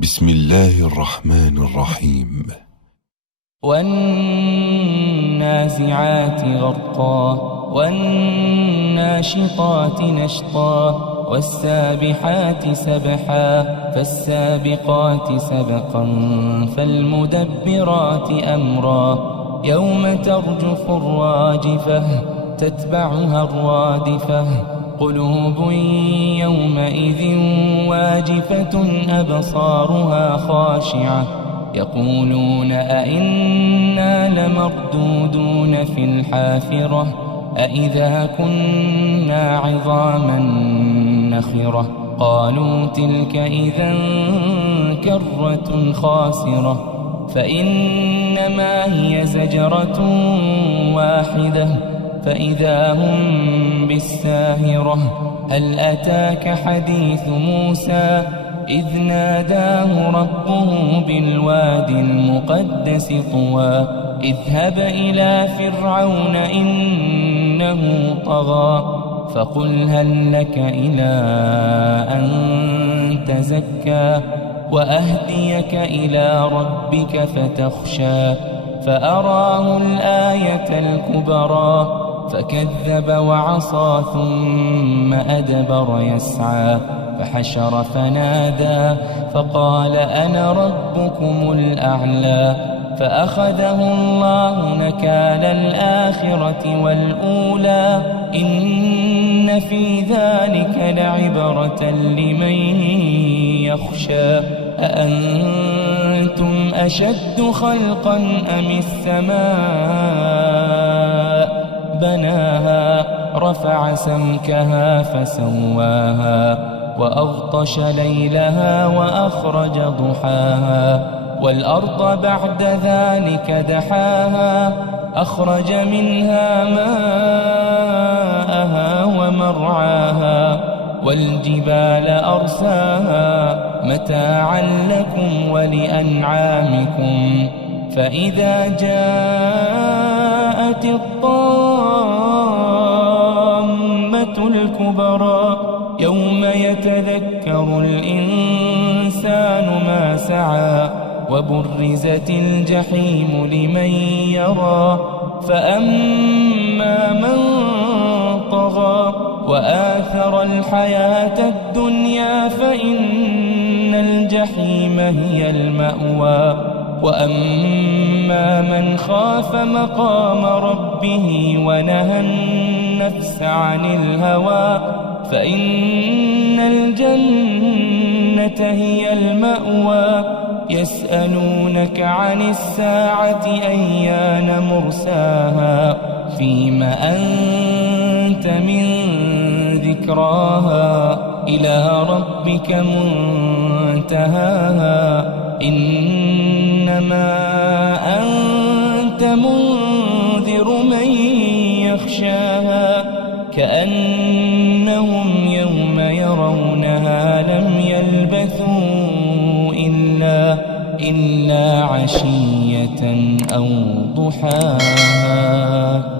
بسم الله الرحمن الرحيم. والنازعات غرقا والناشطات نشطا والسابحات سبحا فالسابقات سبقا فالمدبرات أمرا يوم ترجف الراجفة تتبعها الرادفة قلوب يومئذ واجفة أبصارها خاشعة يقولون أئنا لمردودون في الحافرة أئذا كنا عظاما نخرة قالوا تلك إذا كرة خاسرة فإنما هي زجرة واحدة فإذا هم بالساهرة هل أتاك حديث موسى إذ ناداه ربه بالوادي المقدس طوى اذهب إلى فرعون إنه طغى فقل هل لك إلى أن تزكى وأهديك إلى ربك فتخشى فأراه الآية الكبرى فكذب وعصى ثم أدبر يسعى فحشر فنادى فقال أنا ربكم الأعلى فأخذه الله نكال الآخرة والأولى إن في ذلك لعبرة لمن يخشى أأنتم أشد خلقا أم السماء بناها رفع سمكها فسواها وأغطش ليلها وأخرج ضحاها والأرض بعد ذلك دحاها أخرج منها ماءها ومرعاها والجبال أرساها متاعا لكم ولأنعامكم فإذا جاءت الطامة الكبرى يوم يتذكر الإنسان ما سعى وبرزت الجحيم لمن يرى فأما من طغى وآثر الحياة الدنيا فإن الجحيم هي المأوى وأما من خاف مقام ربه ونهى النفس عن الهوى فإن الجنة هي المأوى يسألونك عن الساعة أيان مرساها فيم أنت من ذكراها إلى ربك منتهاها إنما أنت منذر من يخشاها كأنهم يوم يرونها لم يلبثوا إلا عشية أو ضحاها.